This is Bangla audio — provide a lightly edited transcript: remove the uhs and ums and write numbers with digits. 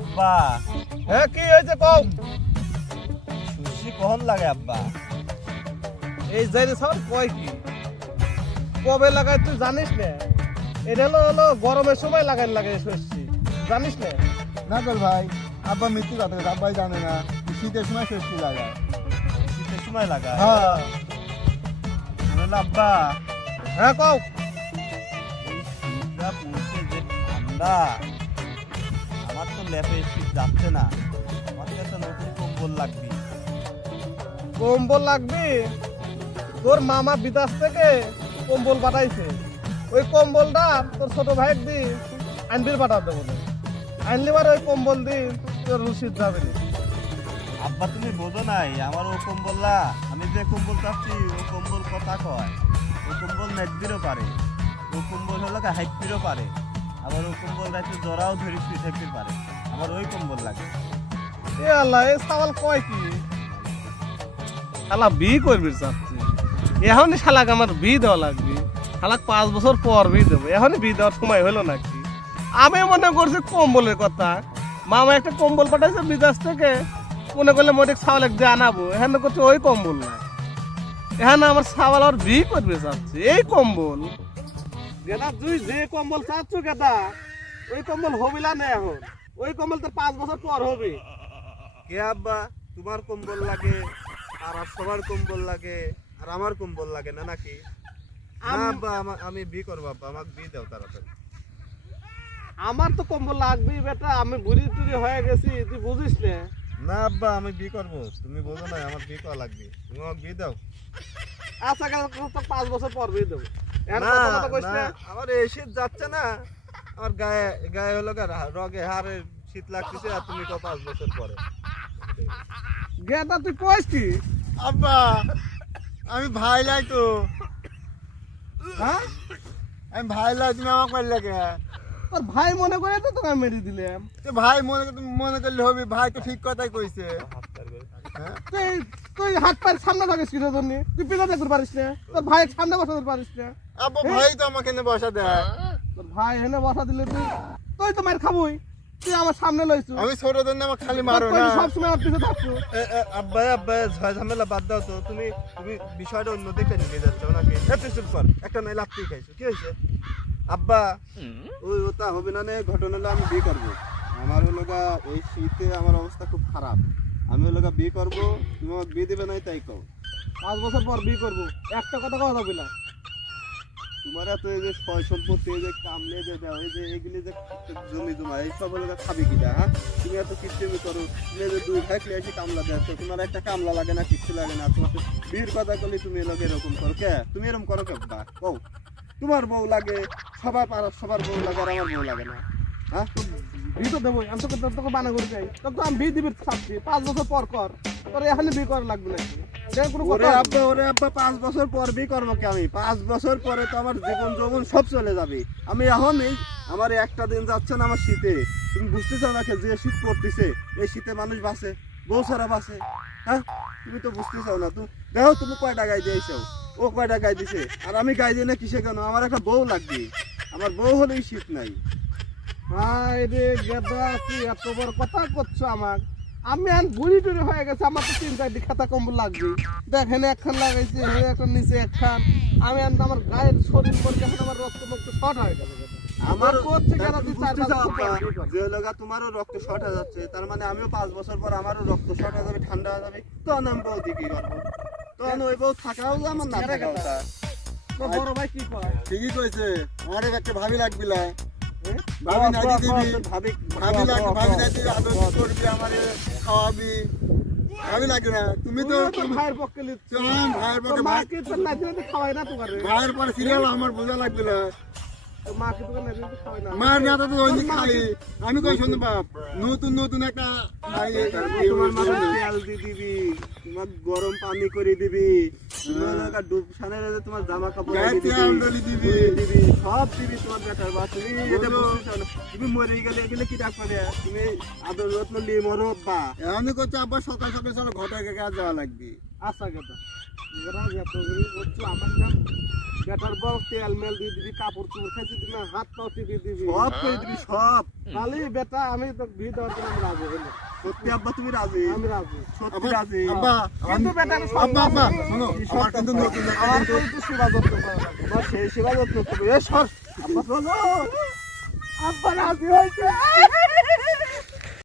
আব্বা হ্যাঁ কি হয়েছে কও? সুশি কখন লাগে আব্বা? এই যাইরে সব কয় কি কবে লাগাই তুই জানিস না? এটা হলো গরমের সময় লাগে শস্যি, জানিস না? না তোর ভাই আব্বা মৃত্যু কথা আব্বাই জানে না শীতের সময় ষষ্ঠী লাগায়। শীতের সময় লাগা? হ্যাঁ আব্বা হ্যাঁ কও। এই শীতটা পড়ছে যে ঠান্ডা, আমার তো লেপে শীত যাচ্ছে না, আমার তো একটা নতুন কম্বল লাগবে। কম্বল লাগবে? তোর মামা বিদেশ থেকে কম্বল পাঠাইছে, ওই কম্বলটা তোর ছোট ভাই দি আনবির পাঠাতে বলে, আনলিবার ওই কম্বল দি তোর রশিদ যাবে না। আব্বা তুমি বোঝো নাই, আমার ও কম্বললা, আমি যে কম্বল চাচ্ছি ও কম্বল কথা কয়, ও কম্বল নেটবিরও পারে, ও কম্বল হলো হাইটবিরও পারে, আবার ও কম্বল রাইতে জরাও ধরে শুয়ে থাকতে পারে, আমার ওই কম্বল লাগে। এ আল্লাহ, এই সাওয়াল কয় কি? শালা বি করবি চাচ্ছি, এখনই শালাক আমার বি দেওয়া লাগবে, শালাক 5 বছর পর বি দেবো, এখনই বি দেওয়ার সময় হলো নাকি? আমি মনে করছি কম্বলের কথা, মামা একটা কম্বল পাঠাইছে বিদেশ থেকে, মনে করলে মোটে ছাওয়াল এক দিয়ে আনাবো, এখানে করছে ওই কম্বল না, এখানে আমার ছাওয়াল আর বি করবে চাচ্ছি এই কম্বল। গেদা তুই যে কম্বল চাচ্ছ গেদা, ওই কম্বল হবিলা না এখন, ওই কম্বল তোর 5 বছর পর হবে। কে আব্বা, তোমার কম্বল লাগে আর সবার কম্বল লাগে আর আমার কম্বল লাগে না নাকি? না আব্বা, আমি বি করবো আব্বা, আমাকে বি দাও তাড়াতাড়ি। আমার তো কম্বল লাগবেই বেটা, আমি বুড়ি টুড়ি হয়ে গেছি, তুই বুঝিস না? না আব্বা, আমি বি করবো, তুমি বোঝো না, আমার বি করা লাগবে, তুমি আমাকে বি দাও। আচ্ছা কেন তো 5 বছর পর বিয়ে দেবো। এখন না কথা কথা কইস না, না। আমার এই শীত যাচ্ছে না, আমার গায়ে গায়ে হলো রগে হাড়ে শীত লাগতেছে, আর তুমি 5 বছর পরে। গেদা তুই কইস কি? আব্বা আমি ভাই লাই তো, হ্যাঁ আমি ভাই লাই, তুমি আমাকে পারলে কে? তোর ভাই মনে করে তো তোকে আমি মেরে দিলাম। তো ভাই মনে করলে হবে, ভাই তো ঠিক কথাই কইছে। হ্যাঁ? তুই তুই হাত পায়ের সামনে থাকিস কিসের জন্য? তুই পিছনে করতে পারিস না, তোর ভাই সামনে বসাতে পারিস না। আব্বা ভাই তো আমাকে এনে বসা দেয়। তোর ভাই হেনে বসা দিলে তুই তুই তো মার খাবই, তুই আমার সামনে লইছু। আমি ছোট জন্য আমাকে খালি মারো তুই না। সব সময় আমার পিছে থাকছো। আব্বা আব্বা, ঝয় ঝামেলা বাদ দাও তো, তুমি তুমি বিষয়টা অন্য দিকে নিয়ে যাচ্ছ নাকি? তুই চুপ কর, একটা নাই লাফতেই খাইছো, কি হয়েছে আব্বা? ওই ওটা হবে না, ঘটনা হলো আমি বিয়ে করবো, আমার হলো এই শীতে আমার অবস্থা খুব খারাপ, আমি হলো বিয়ে করবো, তুমি আমাকে বিয়ে দেবে নাই তাই কও। 5 বছর পর বিয়ে করবো, একটা কথা কথা বলা। তোমার এত এই যে সয় সম্পত্তি, এই যে কামলে যে দাও, এই যে এগুলি যে জমি জমা, এই সব হলো খাবি কিনা? হ্যাঁ, তুমি এত কিচ্ছুমি করো, তুমি যে 2 ভাই এসে কামলা দেখছো, তোমার একটা কামলা লাগে না, কিচ্ছু লাগে না, তোমার বিয়ের কথা করলে তুমি এলোকে এরকম করো কে? তুমি এরকম করো কে বা কও? তোমার বউ লাগে, সবার পাড়ার সবার বউ লাগে, আর আমার বউ লাগে না? হ্যাঁ, বিয়ে তো দেবোই, আমি তোকে বানা করে যাই, তোকে আমি বিয়ে দিবি চাচ্ছি, 5 বছর পর কর, তোর এখানে বিয়ে করা লাগবে নাকি? এটা কোনো ওরে কথা? আব্বা, ওরে আব্বা, 5 বছর পর বিয়ে করবো কি আমি? 5 বছর পরে তো আমার জীবন যৌবন সব চলে যাবে। আমি এখন আমার একটা দিন যাচ্ছে না আমার শীতে, তুমি বুঝতেছো না যে শীত পড়তেছে, এই শীতে মানুষ বাঁচে, বউ ছাড়া বাঁচে? হ্যাঁ, তুমি তো বুঝতেছো না। তুমি দেখো, তুমি কয়টা গাই দিয়েছো, ও কয়টা গাই দিছে, আর আমি গাই দিই না কিসে কেন? আমার একটা বউ লাগবে, আমার বউ হলেই শীত নাই। হায় রে গেদা, তুই এত বড় কথা করছো আমার, আমি এখন বুড়ি টুড়ি হয়ে গেছে, আমার তো 3-4টি খাতা কম্বল লাগবে। দেখেন একখান লাগাইছে, এখন নিচে একখান, আমি এখন আমার গায়ের শরীর পরে এখন আমার রক্ত শর্ট হয়ে গেছে। আমার করছে কেন তুই 4-5 বছর পর বিয়ে করবি? যে লগা তোমারও রক্ত শর্ট হয়ে যাচ্ছে, তার মানে আমিও 5 বছর পর আমারও রক্ত শর্ট হয়ে যাবে, ঠান্ডা হয়ে যাবে, তখন আমি বউ দিকে পারবো, তখন ওই বউ থাকাও যে আমার না থাকাও তা। তোর বড় ভাই কি করে? ঠিকই কইছে, আমার একটা ভাবি লাগবি লা। হ্যাঁ? ভাবি নাই দিবি, ভাবি ভাবি লাগবে, ভাবি নাই দিবি, আদর করবি, আমারে খাওয়াবি, ভাবি লাগবে না। তুমি তো তুইও তোর ভাইয়ের পক্ষে লিখছিস। চল ভাইয়ের তোর পক্ষে, মা কি তোর না দিলে তো খাওয়াই না তোকে? ভাইয়ের পরে সিরিয়াল আমার বোঝা লাগবে না। তোর মা কি তোকে না দিলে তো খাওয়াই না? মার না তো দৈনিক খাই, আমি কই শুনতে বাপ, নতুন একটা ভাই তোমার মাথা তেল দিয়ে দিবি, তোমার গরম পানি করে দিবি, তোমার লগা ডুব সানের তোমার জামা কাপড় গায়ে লাগিয়ে তেল দিবি, ডলি দিবি। দিবি, সব দিবি তোমার বেটার বা। তুমি এটা বুঝতেছো না, তুমি মরে গেলে এগুলো কি ডাক পাবে? তুমি আদর যত্ন নিয়ে মরো বা। এমনি করছে আব্বা, সকাল সকাল চলো ঘটাকে কাজ যাওয়া লাগবে। আচ্ছা গেদা, এরা যত করে করছো আমার নাম বেটার বল তেল মেল দিয়ে দিবি, কাপড় চোপড় খাইতে দিবি না, হাত পাও টিপে দিবি। সব করে দিবি সব। খালি বেটা আমি তো বিয়ে দেওয়ার জন্য আমি রাজি হইলাম। সত্যি আব্বা তুমি রাজি? আমি রাজি। সত্যি রাজি? আব্বা কিন্তু বেটার আব্বা আব্বা শোনো আমার কিন্তু নতুন একটা আমার কিন্তু কিন্তু সেবা যত্ন করা লাগবে। তোমার সেই সেবা যত্ন করবে। এ সর। আব্বা চলো। আব্বা রাজি হয়েছে।